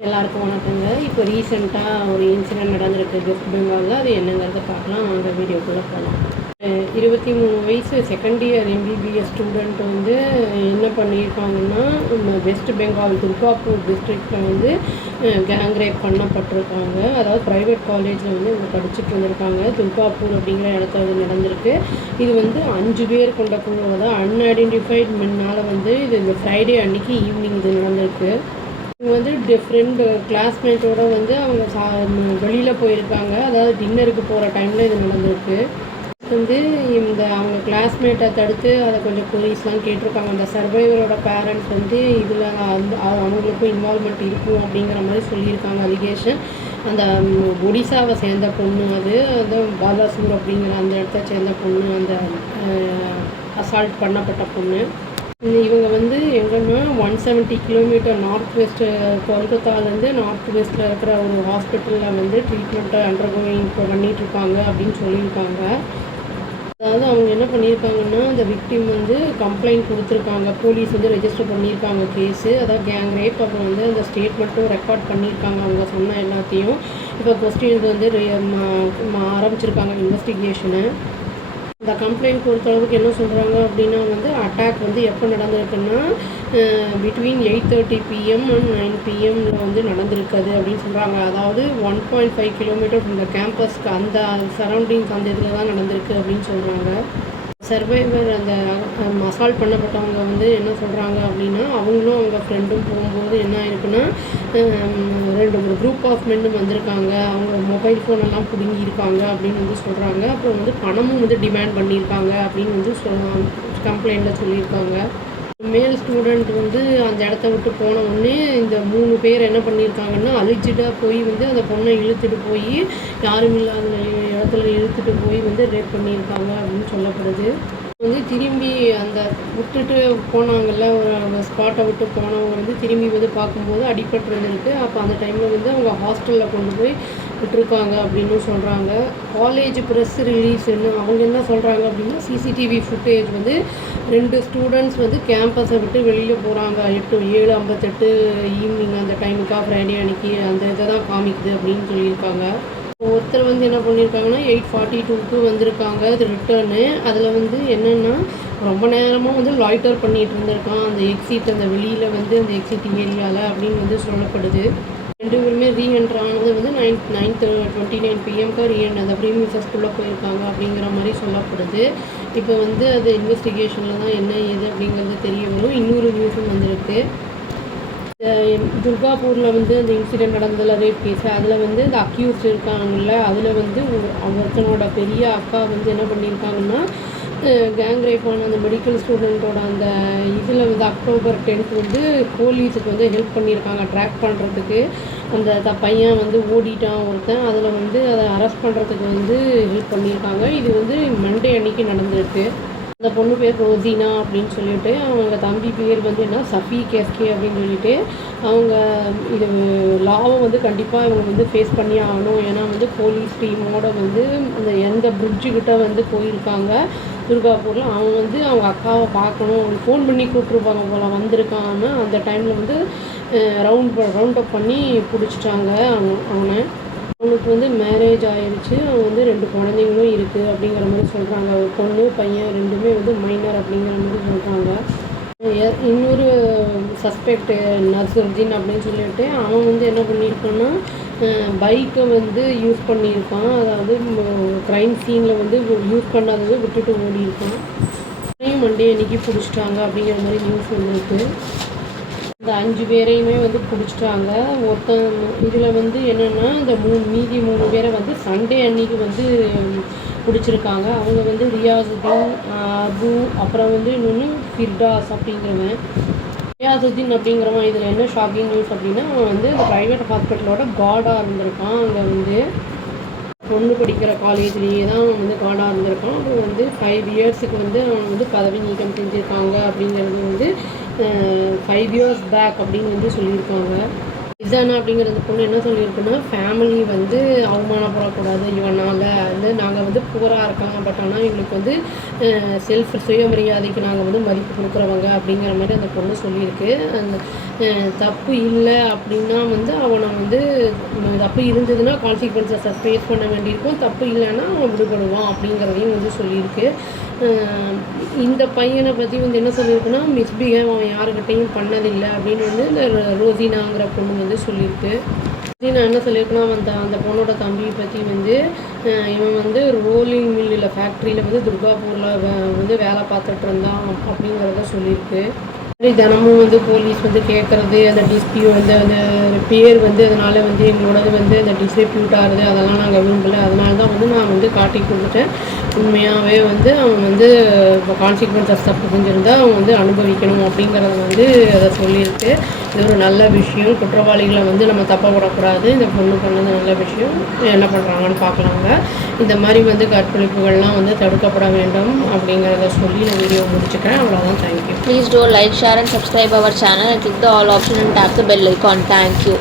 எல்லாருக்கும் வணக்கங்க. இப்போ ரீசெண்டாக ஒரு இன்சிடென்ட் நடந்திருக்கு வெஸ்ட் பெங்காலில். அது என்னங்கிறத பார்க்கலாம். அந்த வீடியோக்குள்ளே போகலாம். 23 வயசு செகண்ட் இயர் எம்பிபிஎஸ் ஸ்டூடெண்ட் வந்து என்ன பண்ணியிருக்காங்கன்னா, வெஸ்ட் பெங்கால் துர்காப்பூர் டிஸ்ட்ரிக்டில் வந்து கேங் ரேப் பண்ணப்பட்டிருக்காங்க. அதாவது ப்ரைவேட் காலேஜில் வந்து இவங்க படிச்சுட்டு இருந்திருக்காங்க. துர்காப்பூர் அப்படிங்கிற இடத்துல இது நடந்திருக்கு. இது வந்து 5 பேர் கொண்ட குழு, அதாவது அன்ஐடென்டிஃபைட் மென்னால் வந்து இது இந்த ஃப்ரைடே அன்னைக்கு ஈவினிங் இது நடந்திருக்கு. இவங்க வந்து டிஃப்ரெண்ட் கிளாஸ்மேட்டோட வந்து அவங்க வெளியில் போயிருக்காங்க. அதாவது டின்னருக்கு போகிற டைமில் இது நடந்திருக்கு. வந்து இந்த அவங்க கிளாஸ்மேட்டை தடுத்து அதை கொஞ்சம் போலீஸ்லாம் கேட்டிருக்காங்க. அந்த சர்வைவரோட பேரண்ட்ஸ் வந்து இதில் வந்து அவங்களுக்கும் இன்வால்மெண்ட் இருக்கும் அப்படிங்கிற மாதிரி சொல்லியிருக்காங்க. அலிகேஷன் அந்த ஒடிசாவை சேர்ந்த பொண்ணு, அது பாலாசூர் அப்படிங்கிற அந்த இடத்த சேர்ந்த பொண்ணு, அந்த அசால்ட் பண்ணப்பட்ட பொண்ணு. இவங்க வந்து எங்கன்னா 170 கிலோமீட்டர் நார்த் வெஸ்ட்டு கொல்கத்தாலேருந்து நார்த் வெஸ்ட்டில் இருக்கிற ஒரு ஹாஸ்பிட்டலில் வந்து ட்ரீட்மெண்ட்டை அண்டர்கோயிங் இப்போ பண்ணிகிட்ருக்காங்க அப்படின்னு சொல்லியிருக்காங்க. அதாவது அவங்க என்ன பண்ணியிருக்காங்கன்னா, அந்த விக்டிம் வந்து கம்ப்ளைண்ட் கொடுத்துருக்காங்க. போலீஸ் வந்து ரெஜிஸ்டர் பண்ணியிருக்காங்க கேஸு. அதாவது கேங் ரேப். அப்புறம் வந்து அந்த ஸ்டேட்மெண்ட்டும் ரெக்கார்ட் பண்ணியிருக்காங்க அவங்க சொன்ன எல்லாத்தையும். இப்போ கொஸ்டினுக்கு வந்து ஆரம்பிச்சிருக்காங்க இன்வெஸ்டிகேஷனை. இந்த கம்ப்ளைண்ட் பொறுத்தளவுக்கு என்ன சொல்கிறாங்க அப்படின்னா வந்து அட்டாக் வந்து எப்போ நடந்திருக்குன்னா பிட்வீன் 8:30 PM அண்ட் 9 PMல வந்து நடந்திருக்குது அப்படின்னு சொல்கிறாங்க. அதாவது 1.5 கிலோமீட்டர் இந்த கேம்பஸ்க்கு அந்த சரௌண்டிங்ஸ் அந்த இதில் தான் நடந்திருக்கு அப்படின்னு சொல்கிறாங்க. சர்வைவர் அந்த அசால்ட் பண்ணப்பட்டவங்க வந்து என்ன சொல்கிறாங்க அப்படின்னா, அவங்களும் அவங்க ஃப்ரெண்டும் போகும்போது என்ன ஆயிருக்குன்னா, ஒரு குரூப் ஆஃப் மென்னும் வந்திருக்காங்க. அவங்க மொபைல் ஃபோனெல்லாம் பிடுங்கியிருக்காங்க அப்படின்னு வந்து சொல்கிறாங்க. அப்புறம் வந்து பணமும் வந்து டிமாண்ட் பண்ணியிருக்காங்க அப்படின்னு வந்து கம்ப்ளைண்ட்டில் சொல்லியிருக்காங்க. மேல் ஸ்டூடெண்ட் வந்து அந்த இடத்த விட்டு போன உடனே இந்த 3 பேர் என்ன பண்ணியிருக்காங்கன்னா, அலிஜிடாக போய் வந்து அந்த பொண்ணை இழுத்துட்டு போய் யாரும் இல்லாத இடத்துல இழுத்துட்டு போய் வந்து ரேப் பண்ணியிருக்காங்க அப்படின்னு சொல்லப்படுது. வந்து திரும்பி அந்த விட்டுட்டு போனாங்கல்ல, ஒரு ஸ்பாட்டை விட்டு போனவங்க வந்து திரும்பி வந்து பார்க்கும்போது அடிபட்டுருந்துருக்கு. அப்போ அந்த டைமில் வந்து அவங்க ஹாஸ்டலில் கொண்டு போய் விட்டுருக்காங்க அப்படின்னு சொல்கிறாங்க. காலேஜ் ப்ரெஸ் ரிலீஸ்ன்னு அவங்க என்ன சொல்கிறாங்க அப்படின்னா, சிசிடிவி ஃபுட்டேஜ் வந்து 2 ஸ்டூடெண்ட்ஸ் வந்து கேம்பஸை விட்டு வெளியில் போகிறாங்க 7:58 ஈவினிங் அந்த டைமுக்காக ஃப்ரைடே அன்னைக்கு அந்த இதை தான் காமிக்குது அப்படின்னு சொல்லியிருக்காங்க. ஒருத்தர் வந்து என்ன பண்ணியிருக்காங்கன்னா 8:42க்கு வந்திருக்காங்க அது ரிட்டர்னு. அதில் வந்து என்னென்னா ரொம்ப நேரமாக வந்து லாய்ட்டர் பண்ணிகிட்டு இருந்திருக்கான் அந்த எக்ஸிட், அந்த வெளியில் வந்து அந்த எக்ஸிட் ஏரியாவில் அப்படின்னு வந்து சொல்லப்படுது. 2 பேருமே ரீஎன்ட்ரு ஆனது வந்து 9:29 PMக்கு ரீஎன்ட்ரு அந்த ப்ரீமிசஸ்க்குள்ளே போயிருக்காங்க அப்படிங்கிற மாதிரி சொல்லப்படுது. இப்போ வந்து அது இன்வெஸ்டிகேஷனில் தான் என்ன ஏது அப்படிங்கிறது தெரிய வரும். இன்னொரு நியூஸும் வந்திருக்கு. துர்காப்பூரில் வந்து அந்த இன்சிடெண்ட் நடந்ததில் ரேப் கேஸு, அதில் வந்து இந்த அக்யூஸ்ட் இருக்காங்கல்ல, அதில் வந்து ஒருத்தனோட பெரிய அக்கா வந்து என்ன பண்ணியிருக்காங்கன்னா, கேங் ரேப்பான அந்த மெடிக்கல் ஸ்டூடெண்ட்டோட அந்த இதில் வந்து October 10th வந்து போலீஸுக்கு வந்து ஹெல்ப் பண்ணியிருக்காங்க ட்ராக் பண்ணுறதுக்கு. அந்த பையன் வந்து ஓடிட்டான் ஒருத்தன், அதில் வந்து அதை அரெஸ்ட் பண்ணுறதுக்கு வந்து ஹெல்ப் பண்ணியிருக்காங்க. இது வந்து மண்டே அன்னைக்கு நடந்திருக்கு. அந்த பொண்ணு பேர் ரோசினா அப்படின்னு சொல்லிட்டு, அவங்க தம்பி பேர் வந்து என்ன சஃபீக் எஸ்கே அப்படின்னு சொல்லிட்டு, அவங்க இது லாவை வந்து கண்டிப்பாக இவங்க வந்து ஃபேஸ் பண்ணி ஆகணும். ஏன்னா வந்து போலீஸ் டீமோட வந்து அந்த எந்த பிரிட்ஜுக்கிட்ட வந்து போயிருக்காங்க துர்காப்பூரில். அவங்க வந்து அவங்க அக்காவை பார்க்கணும், அவங்க ஃபோன் பண்ணி கூப்பிட்ருப்பாங்க போல் வந்திருக்கான்னு. அந்த டைமில் வந்து ரவுண்ட் அப் பண்ணி பிடிச்சிட்டாங்க அவனை. அவனுக்கு வந்து மேரேஜ் ஆகிடுச்சு. அவன் வந்து 2 குழந்தைங்களும் இருக்குது அப்படிங்கிற மாதிரி சொல்கிறாங்க. ஒரு பொண்ணு பையன் 2மே வந்து மைனர் அப்படிங்கிற மாதிரி சொல்கிறாங்க. இன்னொரு சஸ்பெக்ட் நஸ்ருதீன் அப்படின்னு சொல்லிட்டு அவன் வந்து என்ன பண்ணியிருக்கான்னா, பைக்கை வந்து யூஸ் பண்ணியிருக்கான். அதாவது க்ரைம் சீனில் வந்து யூஸ் பண்ணாதது விட்டுட்டு ஓடியிருக்கான். மண்டே அன்னைக்கு பிடிச்சிட்டாங்க அப்படிங்கிற மாதிரி நியூஸ் வந்துருக்கு. இந்த 5 பேரையுமே வந்து பிடிச்சிட்டாங்க. இதில் வந்து என்னென்னா இந்த மீதி 3 பேரை வந்து சண்டே அன்னைக்கு வந்து பிடிச்சிருக்காங்க. அவங்க வந்து ரியாசுதீன், அபு, அப்புறம் வந்து இன்னொன்று ஃபிர்டாஸ் அப்படிங்கிறவன். ரியாசுதீன் அப்படிங்கிறவன் இதில் என்ன ஷாக்கிங் நியூஸ் அப்படின்னா, அவன் வந்து இந்த ப்ரைவேட் ஹாஸ்பிட்டலோட கார்டாக இருந்திருக்கான். அங்கே வந்து பொண்ணு படிக்கிற காலேஜ்லேயே தான் அவன் வந்து கார்டாக இருந்திருக்கான். அப்புறம் வந்து 5 இயர்ஸுக்கு வந்து அவன் வந்து பதவி நீக்கம் செஞ்சுருக்காங்க அப்படிங்கிறது வந்து 5 years பேக் அப்படின்னு வந்து சொல்லியிருக்காங்க. இதானா அப்படிங்கிற அந்த பொண்ணு என்ன சொல்லியிருக்குன்னா, ஃபேமிலி வந்து அவமானப்படக்கூடாது இவனால், வந்து நாங்கள் வந்து புவராக இருக்காங்க, பட் ஆனால் எங்களுக்கு வந்து செல்ஃப் சுயமரியாதைக்கு நாங்கள் வந்து மதிப்பு கொடுக்குறவங்க அப்படிங்கிற மாதிரி அந்த பொண்ணு சொல்லியிருக்கு. அந்த தப்பு இல்லை அப்படின்னா வந்து அவனை வந்து தப்பு இருந்ததுன்னா கான்சிக்வன்சஸை ஃபேஸ் பண்ண வேண்டியிருக்கும், தப்பு இல்லைன்னா அவன் விடுபடுவான் அப்படிங்கிறதையும் வந்து சொல்லியிருக்கு. இந்த பையனை பற்றி வந்து என்ன சொல்லியிருக்குன்னா, மிஸ்பிஹேவ் அவன் யாருக்கிட்டையும் பண்ணதில்லை அப்படின்னு வந்து இந்த ரோசினாங்கிற பொண்ணு வந்து சொல்லியிருக்கு. ரோசினா என்ன சொல்லியிருக்குன்னா, அந்த பொண்ணோட தம்பியை பற்றி வந்து இவன் வந்து ரோலிங் மில்லில் ஃபேக்ட்ரியில் வந்து துர்காப்பூரில் வந்து வேலை பார்த்துட்டு இருந்தான் அப்படிங்கிறத சொல்லியிருக்கு. தினமும் வந்து போலீஸ் வந்து கேட்குறது, அந்த டிஸ்பியூ வந்து அந்த பேர் வந்து அதனால் வந்து எங்களோடது வந்து அந்த டிஸ்ட்ரிபியூட் ஆகுது, அதெல்லாம் நாங்கள் விரும்பலை, அதனால தான் வந்து நான் வந்து காட்டி கொடுத்துட்டேன். உண்மையாகவே வந்து அவன் வந்து இப்போ கான்சிக்வன்சஸ் தப்பு செஞ்சுருந்தா அவன் வந்து அனுபவிக்கணும் அப்படிங்கிறத வந்து அதை சொல்லியிருக்கு. இது ஒரு நல்ல விஷயம். குற்றவாளிகளை வந்து நம்ம தப்ப விடக்கூடாது. இந்த பொண்ணு பண்ணது நல்ல விஷயம். என்ன பண்ணுறாங்கன்னு பார்க்கலாங்க. இந்த மாதிரி வந்து கற்பழிப்புகள்லாம் வந்து தடுக்கப்பட வேண்டும் அப்படிங்கிறத சொல்லி நான் வீடியோ முடிச்சுக்கிறேன். அவ்வளோதான். Thank you. Please do like, share and subscribe our channel and click the all option and tap the bell icon. Thank you.